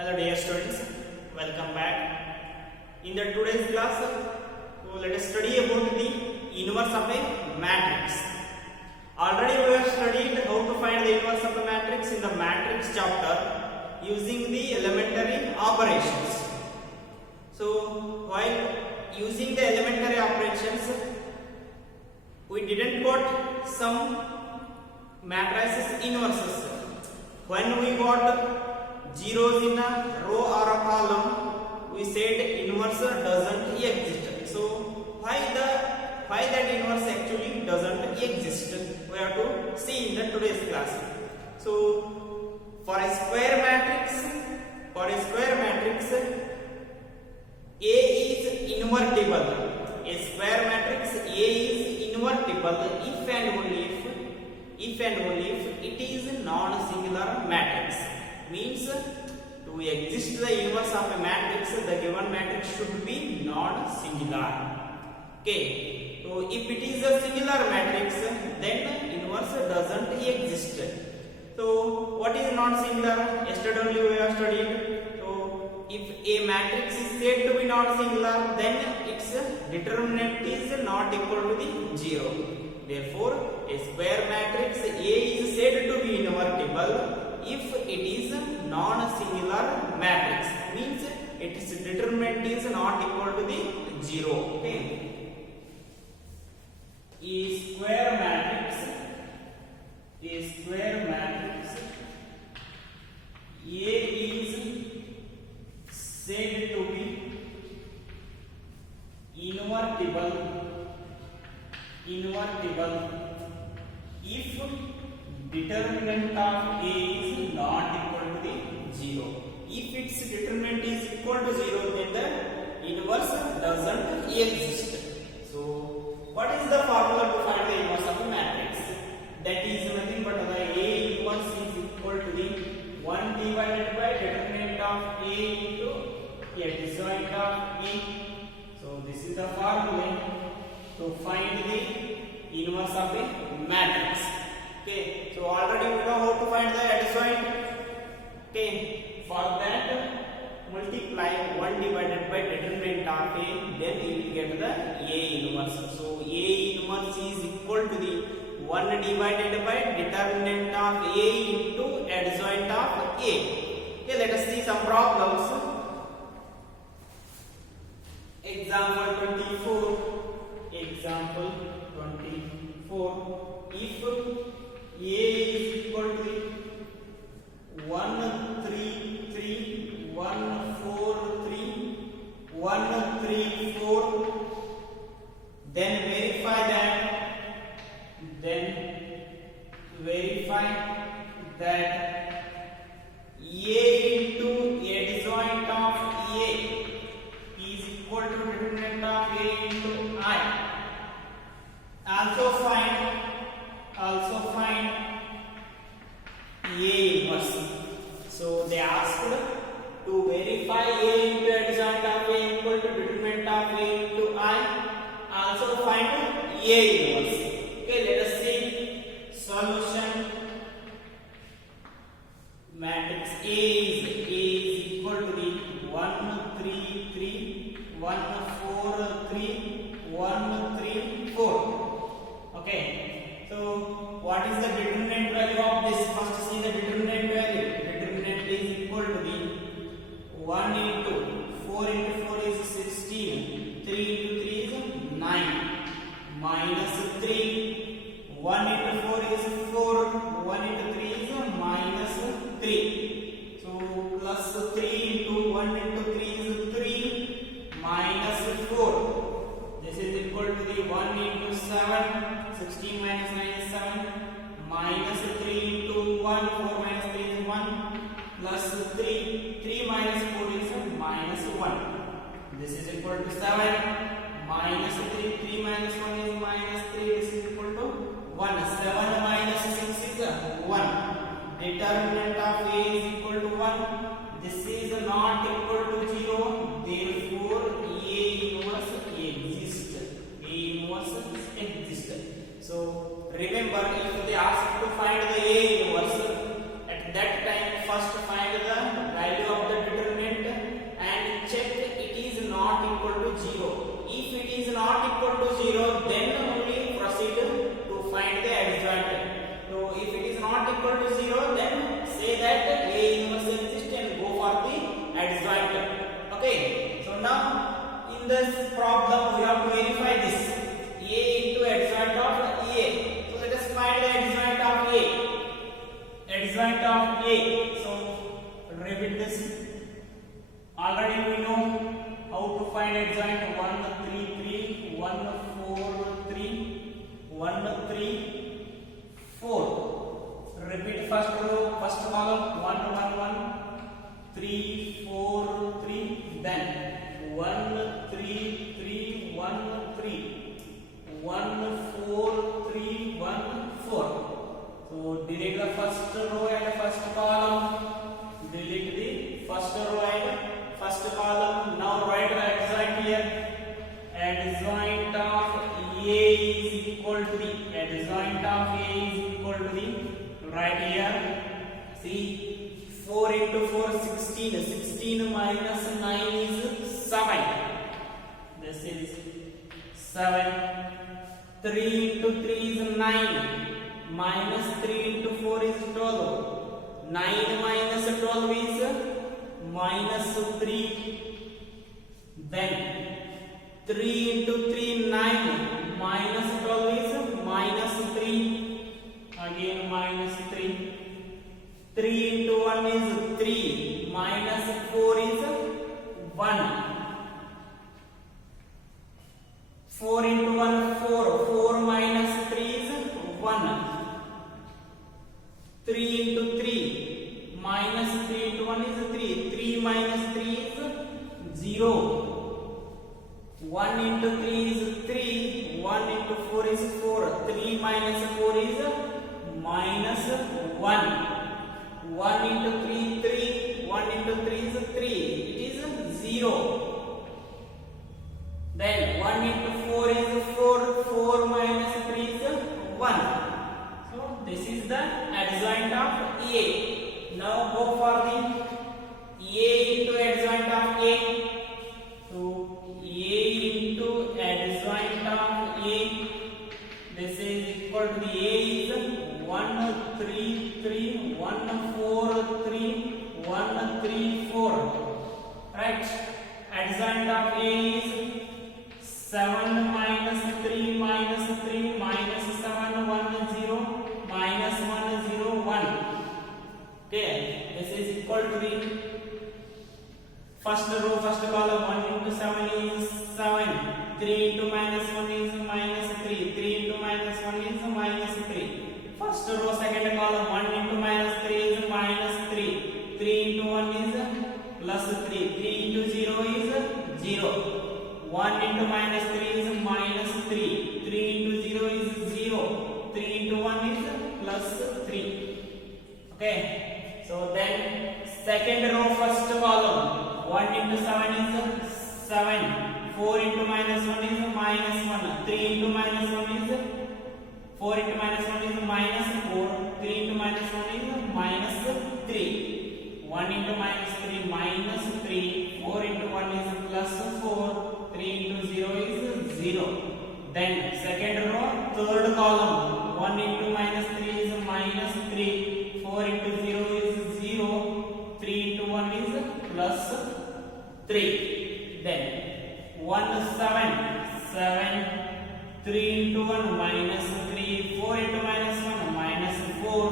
Hello dear students, welcome back. In the today's class, let us study about the inverse of a matrix. Already we have studied how to find the inverse of a matrix in the matrix chapter using the elementary operations. So while using the elementary operations, we didn't got some matrices inverses. When we got zeros in a row or a column, we said inverse doesn't exist. So why that inverse actually doesn't exist, we have to see in the today's class. So for a square matrix, A is invertible. A square matrix A is invertible if and only if it is non-singular matrix. Means to exist the inverse of a matrix, the given matrix should be non-singular. Okay, so if it is a singular matrix, then inverse doesn't exist. So what is non-singular? Yesterday only we have studied. So if a matrix is said to be non-singular, then its determinant is not equal to the 0. Therefore, a square matrix A is said to be invertible if it is a non-singular matrix, means its determinant is not equal to the 0. Okay. A square matrix A is said to be invertible if determinant of A is not equal to the 0. If its determinant is equal to 0, then the inverse doesn't exist. So what is the formula to find the inverse of a matrix? That is nothing but the A inverse is equal to the 1 divided by determinant of A into adjoint of A. So this is the formula to find the inverse of a matrix. Okay, so already we know how to find the adjoint. Okay, for that multiply 1 divided by determinant of A, then you will get the A inverse. So A inverse is equal to the 1 divided by determinant of A into adjoint of A. Okay, let us see some problems. Example 24. If A is equal to 1 3 3 1 4 3 1 3 4, then verify that A into adjoint of A is equal to determinant of A into I. Also find A inverse. So they asked to verify A into adjoint of A equal to determinant of A into I. Also find A inverse. Okay, let us see solution. Matrix A is equal to the 1 3 3 1 4 3 1 3 4. Okay, so what is the determinant value of this? First see the determinant value. Determinant is equal to the 1 into 4 into 4 is 16, 3 into 3 is 9, minus 3, 1 into 4 is 4, 1 into 3 is minus 3. So plus 3 into 1 into 3 is 3, minus 4. This is equal to the 1 into 7, 16 minus 9 is 7, minus 3 into 1, 4 minus 3 is 1, plus 3, 3 minus 4 is minus 1. This is equal to 7, minus 3, 3 minus 1 is minus 3, this is equal to 1. 7 minus 6 is 1. Determinant of A is equal to 1. This is not equal to 0, therefore A inverse exists. A inverse exists. So remember, if they ask to find the A inverse, at that time first find the value of the this problem we have to verify this a into adjoint of a. So let us find the adjoint of a. Adjoint of a. So repeat this. Already we know how to find adjoint. 1 3 3 1 4 3 1 3 4. Repeat first row, first column. 1 1 1 3 4 3. Then 1 3 3 1 3 1 4 3 1 4. So delete the first row and first column. Delete the first row and first column. Now write the adjoint here. Adjoint of A is equal to the adjoint of A is equal to the right here. See, 4 into 4 16. 16 minus 9 is 7. This is 7. 3 into 3 is 9. Minus 3 into 4 is 12. 9 minus 12 is minus 3. Then 3 into 3 9. Minus 12 is minus 3. Again minus 3. 3 into 1 is 3. Minus 4 is 1. 4 into 1 4. 4 minus 3 is 1. 3 into 3 minus 3 into 1 is 3. 3 minus 3 is 0. 1 into 3 is 3. 1 into 4 is 4. 3 minus 4 is minus 1. 1 into 3 3. 1 into 3 is 3. It is 0. Then 1 into 4 is 4. 4 minus 3 is 1. So this is the adjoint of A. Now go for the A into adjoint of A. So A into adjoint of A. This is equal to the A is 1 3 3 1 4 3 1 3 4. Right. Adjoint of A is 7 minus 3 minus 3 minus 7 1 0 minus 1 0 1. Okay, this is equal to the first row, first column. 1 into 7 is 7. 3 into minus 1 is minus 3. 3 into minus 1 is minus 3. First row, second column. 1 into minus 3 is minus 3. 3 into 1 is plus 3. 3 into 0 is 0. 1 into minus 3 is minus 3. 3 into 0 is 0. 3 into 1 is plus 3. Okay. So then second row, first column. 1 into 7 is 7. 4 into minus 1 is minus 1. 3 into minus 1 is 4 into minus 1 is minus 4. 3 into minus 1 is minus 3. 1 into minus 3 minus 3. 4 into 1 is plus 4. 3 into 0 is 0. Then second row, third column. 1 into minus 3 is minus 3. 4 into 0 is 0. 3 into 1 is plus 3. Then 1 7. 7. 3 into 1 minus 3. 4 into minus 1 minus 4.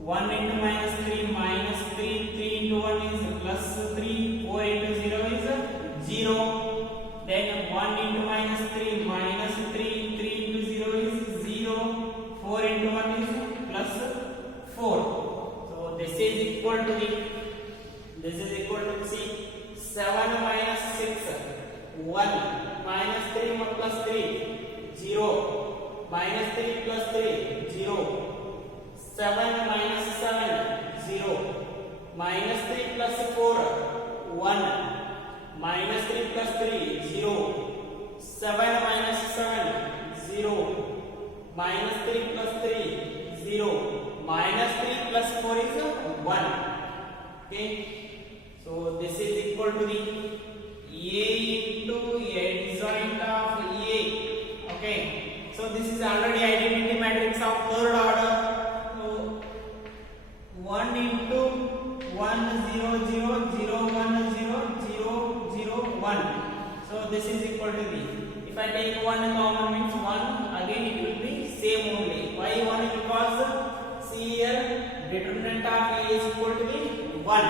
1 into minus 3 minus 3. 3 into 1 is plus 3. 4 into 0 is 0. Then 1 into minus 3 minus 3. 3 into 0 is 0. 4 into 1 is plus 4. So this is equal to the, this is equal to see 7 minus 6 1 minus 3 plus 3 0 minus 3 plus 3 0 7 minus 7 0 minus 3 plus 4 1 minus 3 plus 3 0 7 minus 7 0 minus 3 plus 3 0 minus 3 plus 4 is 1. Okay, so this is equal to the A into adjoint of A. Okay, so this is already identity matrix of third order. So 1 into 1 0 0 0 1 0 0 0 1. So I take 1 common means 1, again it will be same only. Why 1? Because see here, determinant of A is equal to the 1.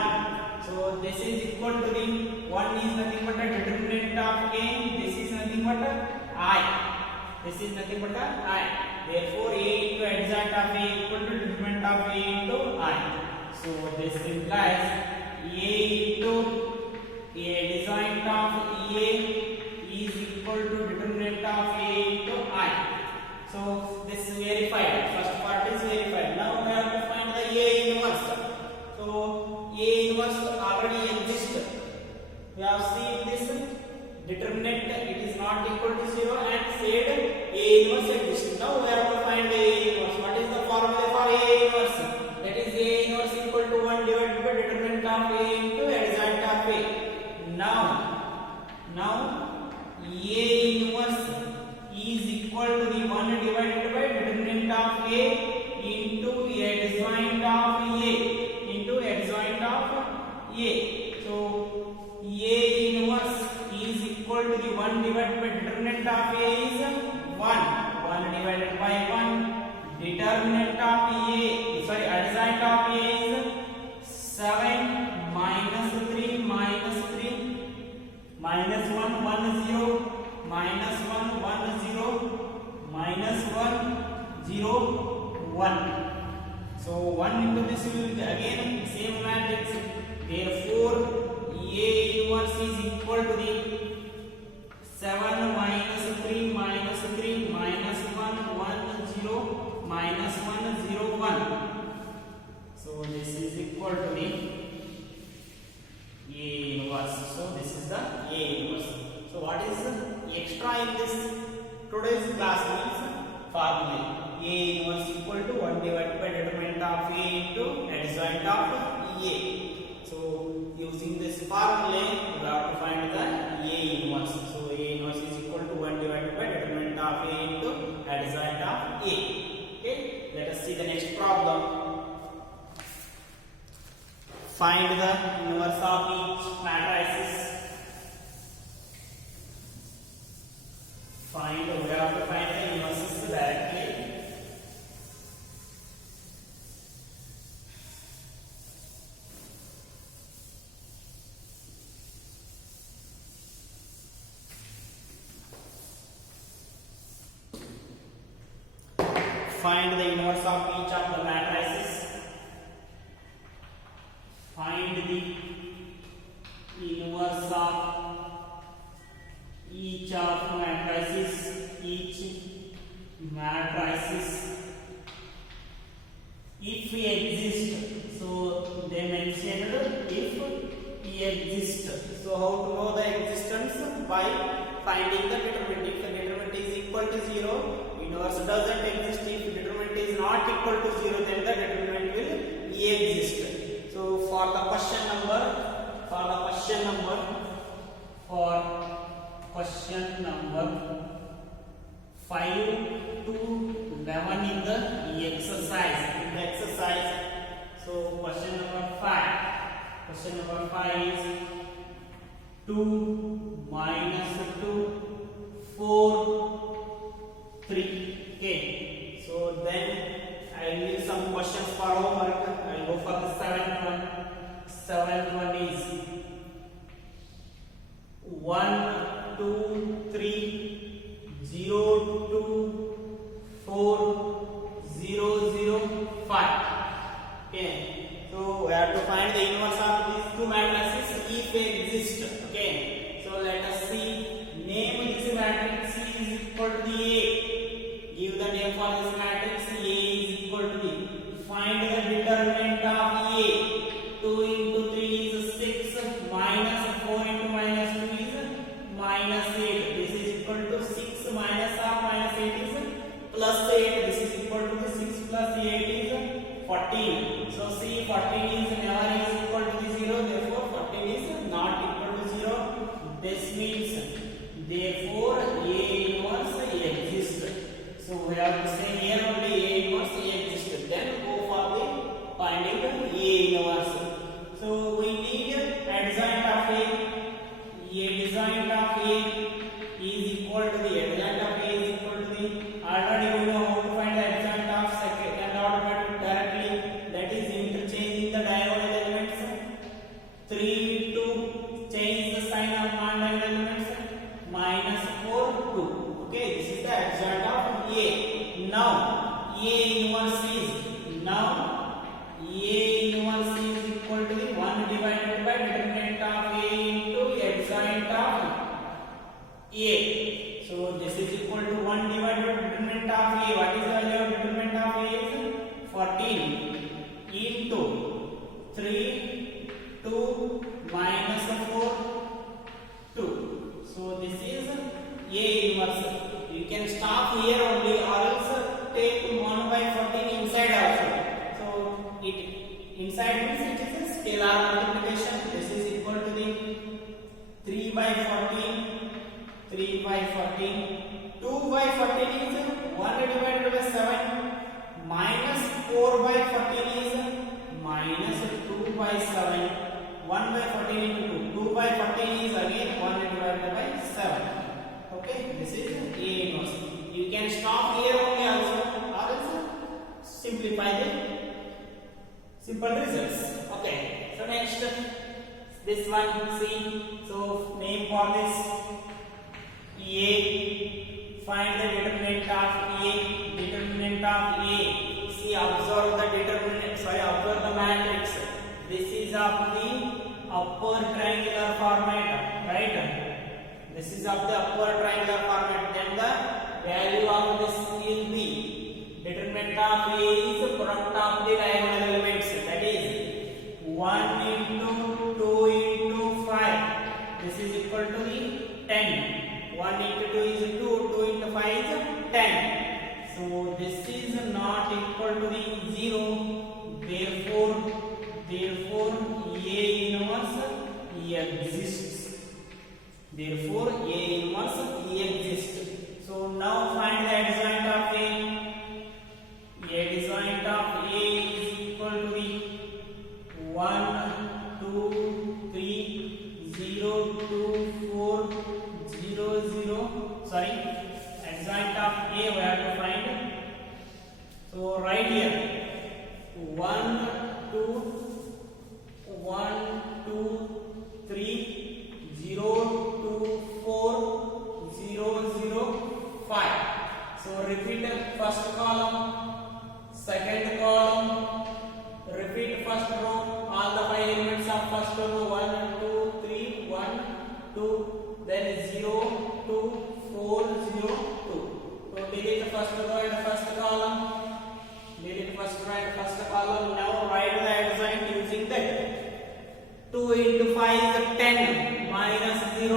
So this is equal to the 1 is nothing but a determinant of A. This is nothing but I. This is nothing but I. Therefore, A into adjoint of A equal to determinant of A into I. So this implies A into adjoint of A is equal to determinant of A into I. So this is verified. First part is verified. Now we have to find the A inverse. So A inverse already exists. We have seen this determinant, it is not equal to 0 and said A inverse exists. Now we have to find A inverse. What is the formula for A inverse? That is A inverse equal to 1 divided by determinant of A into adjoint of A. Now A inverse is equal to the 1 divided by determinant of A into adjoint of A into adjoint of A. So A inverse is equal to the 1 divided by determinant of A is 1 divided by 1. Determinant of adjoint of A is 7 minus 3 minus 3 minus 1 1 0 minus 1 1 0 minus 1 0 1. So 1 into this will be again same matrix. Therefore A inverse is equal to the 7 minus 3 minus 3 minus 1 1 0 minus 1 0 1. So this is equal to the A inverse. So this is the A inverse. So what is extra in this today's class means formula. A inverse equal to 1 divided by determinant of A into adjoint of A. So using this formula we have to find the A inverse. So A inverse is equal to 1 divided by determinant of A into adjoint of A. Okay, let us see the next problem. Find the inverse of each matrices. We have to find the inverses directly. Find the inverse of each of the matrices. Find the inverse of each of matrices. If we exist, so they mentioned if we exist. So how to know the existence? By finding the determinant. If the determinant is equal to 0, inverse doesn't exist. If the determinant is not equal to 0, then the determinant will exist. So for question number 5 to 11 in the exercise. So question number 5 is 2 minus 2 4 3. Okay, so then I will leave some questions for homework. I will go for the seventh one is 1 2 3 0 2 4 0 0 5. Okay, so we have to find the inverse of these two matrices if they exist. Okay, so let us see. Name this matrix is equal to the A. Give the name for this matrix. A is equal to the. Find the determinant of A. 2 into 3 is 6 minus 4 into minus 2 is minus 8. This is equal to 6 minus half minus 8 is plus 8. This is equal to the 6 plus 8 is 14. So see, 14 is never is equal to the the diagonal elements. 3 into, change the sign of non-diagonal elements, minus 4, 2. Okay, this is the adjoint of A. Now A inverse is equal to the 1 divided by determinant of A into adjoint of A. So this is equal to 1 divided by determinant of A. What is the value of determinant of A? Is 14 into 3, 2 minus 4, 2. So this is A inverse. You can stop here only, or else take 1 by 14 inside also. So it inside means it is a scalar multiplication. This is equal to the 3 by 14, 3 by 14, 2 by 14 is 1 divided by 7, minus 4 by 14 is minus 2 by 7, 1 by 14 into 2, 2 by 14 is again 1 divided by 7. Okay, this is A inverse. You can stop here only also, or else simplify the simple results. Okay, so next this one, see, so name for this A. Find the determinant of A. Determinant of A. See, observe the determinant. Observe the matrix. This is of the upper triangular format, right? This is of the upper triangular format. Then the value of this will be determinant of A is product of the diagonal elements. That is 1 into 2 into 5. This is equal to the 10. 1 into 2 is 2. 2 into 5 is 10. So this is not equal to the 0. Therefore A inverse exists. Therefore A inverse exists. So now find the adjoint of A. Adjoint of A is equal to the 1, 2, 3, 0, 2, 4, 0, 0. Sorry, adjoint of A we have to find. So right here 1, 2, 3, 0, 2, 4, 0, 0, 5. So repeat the first column, second column, repeat first row, all the 5 elements of first row, 1, 2, 3, 1, 2, then 0, 2, 4, 0, 2. So delete the first row and the first column, delete first row and first column. Now write the adjoint using that. 2 into 5 is 10 minus 0.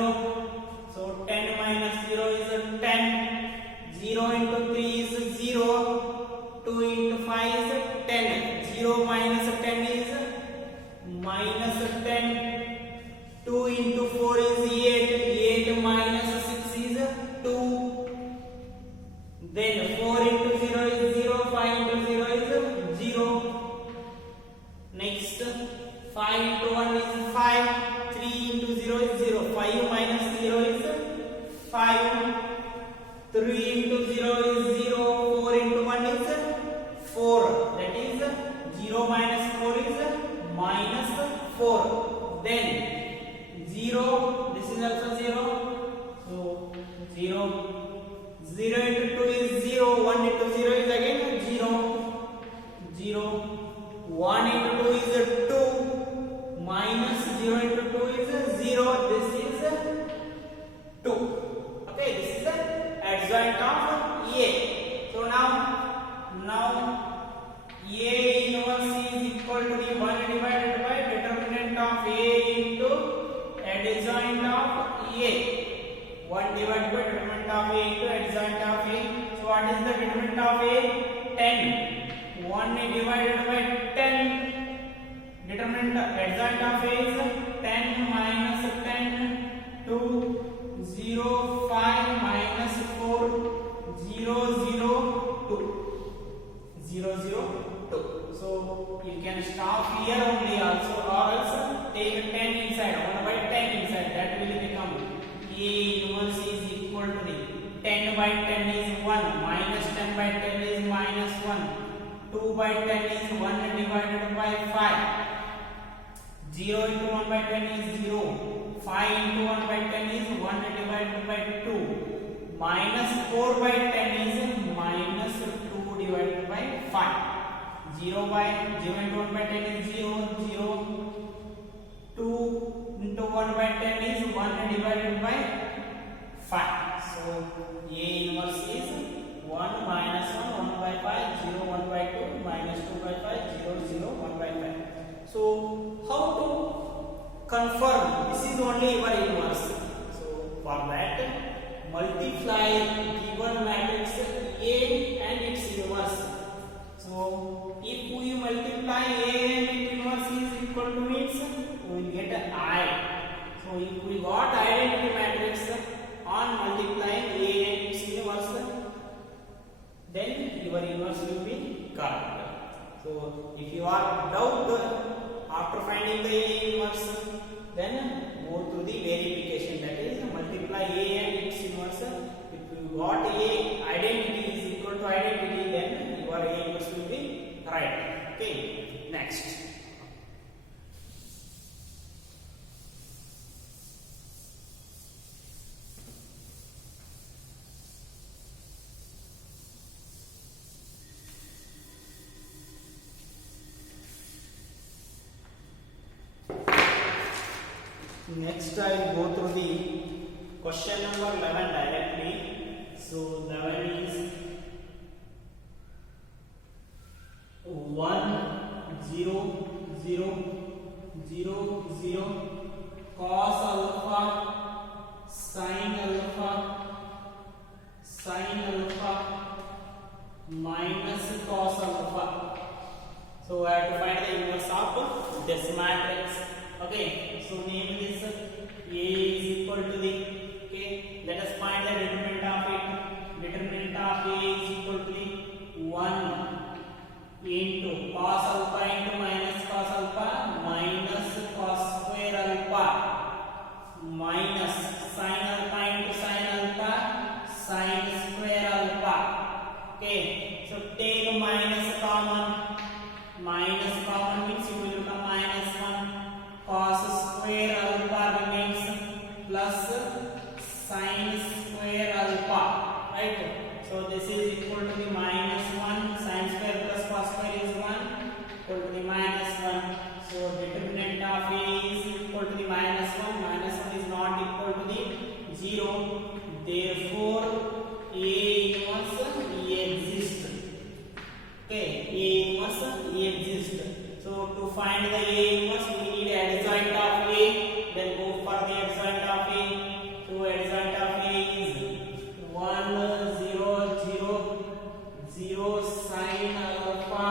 So 10 minus 0 is 10. 0 into 3 is 0. 2 into 5 is 10. 0 minus 10 is minus 10. 2 into 4 is 8. 8 minus 6 is 2. Then 4 into 0 is 0. 5 into 0 is 0. Next 5 into 1 is 5. 3 into 0 is 0. 5 minus 0 is 5. 3 into 0 is 0. 4 into 1 is 4. That is 0 minus 4 is minus 4. Then 0. This is also 0. So 0. 0 into 2 is 0. 1 into 0 is again 0. 0. 1 into 2 is 2. Minus 0 into 2 is 0. This is 2. Okay, this is the adjoint of A. So now A inverse is equal to the 1 divided by determinant of A into adjoint of A. 1 divided by determinant of A into adjoint of A. So what is the determinant of A? 10. 1 divided by 10. Determinant adjoint of A is 10 minus 10, 2, 0, 5 minus 4, 0, 0, 2. 0, 0, 2. So you can stop here only also, or else take 10 inside, 1 by 10 inside. That will become A inverse is equal to the 10 by 10 is 1, minus 10 by 10 is minus 1, 2 by 10 is 1 divided by 5. 0 into 1 by 10 is 0. 5 into 1 by 10 is 1 divided by 2. Minus 4 by 10 is minus 2 divided by 5. 0 into 1 by 10 is 0. 2 into 1 by 10 is 1 divided by 5. So A inverse is 1 minus 1, 1 by 5, 0, 1 by 2, minus 2 by 5, 0, 0, 1 by 5. So how to confirm this is only your inverse? So for that, multiply given matrix A and its inverse. So if we multiply A and its inverse is equal to means we will get I. So if we got identity matrix on multiplying A and its inverse, then your inverse will be correct. So if you are doubt after finding the A inverse, then go through the verification, that is multiply A and its inverse. If you got A identity is equal to identity, then your A inverse will be right. Okay, next. Next I will go through the question number 11 directly. So 11 is 1 0 0 0 0 cos alpha sin alpha minus cos alpha. So I have to find the inverse of this matrix. Okay, so name this A is equal to the, okay, let us find the determinant of it. Determinant of A is equal to the 1 into cos alpha into minus cos alpha minus cos square alpha minus sin alpha into sin alpha sin square alpha. Okay, so take minus common means it will become minus 1. Cos square alpha remains plus sin square alpha, right? So this is equal to the minus 1. Sin square plus cos square is 1, equal to the minus 1. So determinant of A is equal to the minus 1. Minus 1 is not equal to the 0. Therefore A inverse exists. Okay, A inverse exists. So to find the A inverse, we need adjoint of A. Then go for the adjoint of A. So adjoint of A is 1 0 0 0 sin alpha.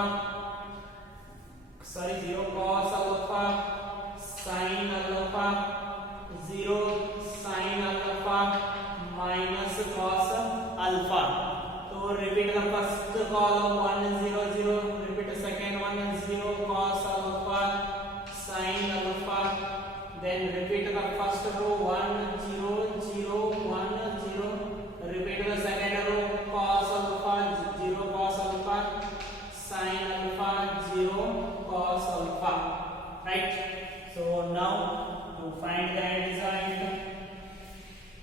Sorry, 0 cos alpha sin alpha 0 sin alpha minus cos alpha. So repeat the first column 1 0 0. Repeat the second one 0 cos alpha sin alpha. Then repeat the first row 1 0 0 1 0. Repeat the second row cos alpha 0 cos alpha sin alpha 0 cos alpha. Right. So now to find the adjoint,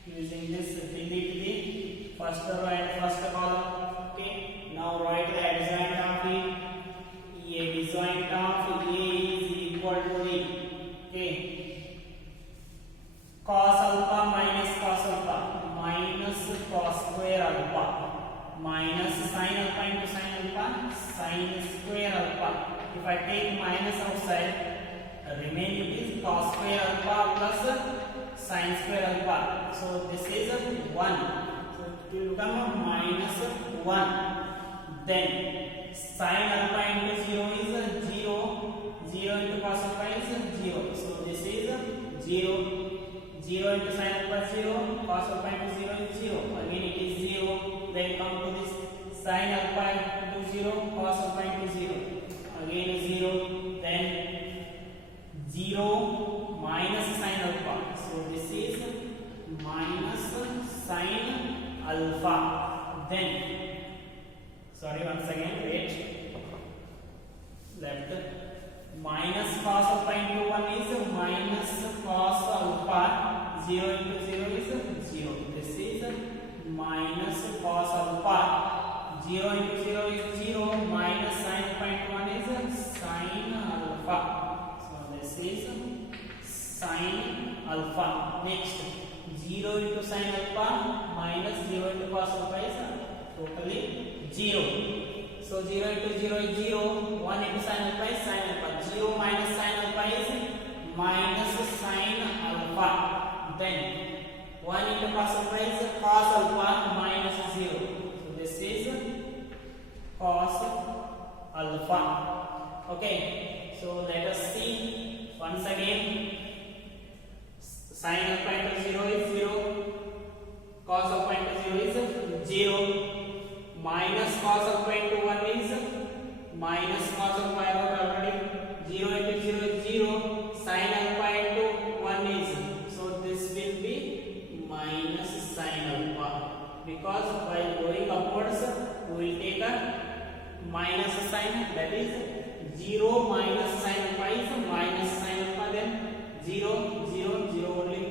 using this delete the first row and first column. Okay. Now write the adjoint of A. Adjoint of A is equal to the, okay, cos alpha minus cos alpha minus cos square alpha minus sin alpha into sin alpha sin square alpha. If I take minus outside, remaining is cos square alpha plus sin square alpha. So this is 1. So it will become minus 1. Then sin alpha into 0 is 0. 0 into cos alpha is 0. So this is 0. 0 into sin alpha 0. Cos alpha into 0 is 0. Again it is 0. Then come to this sin alpha into 0. Cos alpha into 0. Again 0. Then 0 minus sin alpha. So this is minus sin alpha. Then, sorry, once again, wait. Let minus cos alpha into 1 is minus cos alpha. 0 into 0 is 0. This is minus cos alpha. 0 into 0 is 0. Minus sin alpha into 1 is sin alpha. So this is sin alpha. Next, 0 into sin alpha minus 0 into cos alpha is totally 0. So 0 into 0 is 0. 1 into sin alpha is sin alpha. 0 minus sin alpha is minus sin alpha. Then 1 into cos alpha is cos alpha minus 0. So this is cos alpha. Okay. So let us see once again. Sin alpha into 0 is 0. Cos alpha into 0 is 0. Minus cos alpha into 1 is minus cos alpha. I wrote already. 0 into 0 is 0. Sin alpha into 1 is. So this will be minus sin alpha. Because while going upwards, we will take a minus sign. That is 0 minus sin alpha is minus sin alpha. Then 0, 0, 0 only.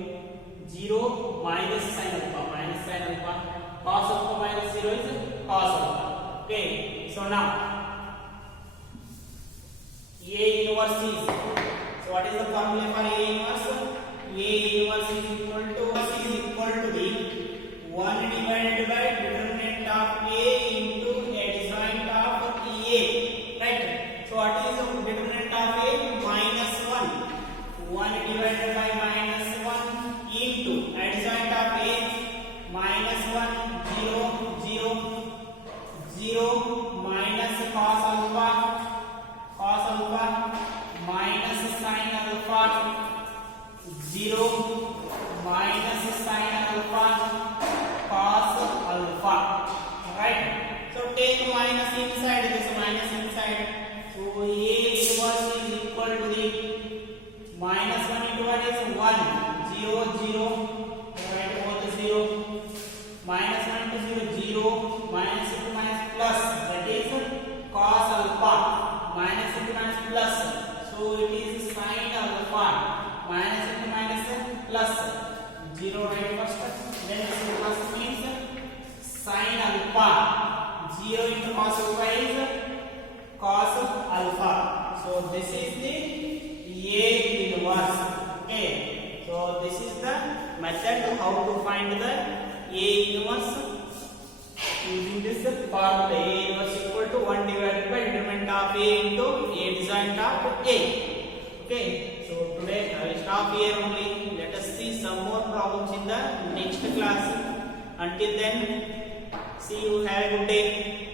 0 minus sin alpha, minus sin alpha. Cos alpha minus 0 is cos alpha. Okay. So now A inverse is. So what is the formula for A inverse? A inverse is equal to the 1 divided by determinant of A into adjoint of A. Right? So what is the determinant of A? Minus 1. 1 divided by minus 1 into adjoint of A minus 1 0 0 0 minus cos alpha minus sin alpha 0 minus sin alpha cos alpha. Right? So take minus inside, this minus inside. So A inverse is equal to the minus 1 into 1 is 1 0 0. Write both 0. Minus 1 into 0 0. Minus into minus plus. That is cos alpha. Minus into minus plus. So it is sin alpha. Minus into minus plus. 0 right first. Then this plus means sin alpha. 0 into cos alpha is cos alpha. So this is the A inverse. Okay. So this is the method how to find the A inverse using this formula. A inverse equal to 1 divided by determinant of A into adjoint of A. Okay. So today I will stop here only. Let us see some more problems in the next class. Until then, see you. Have a good day.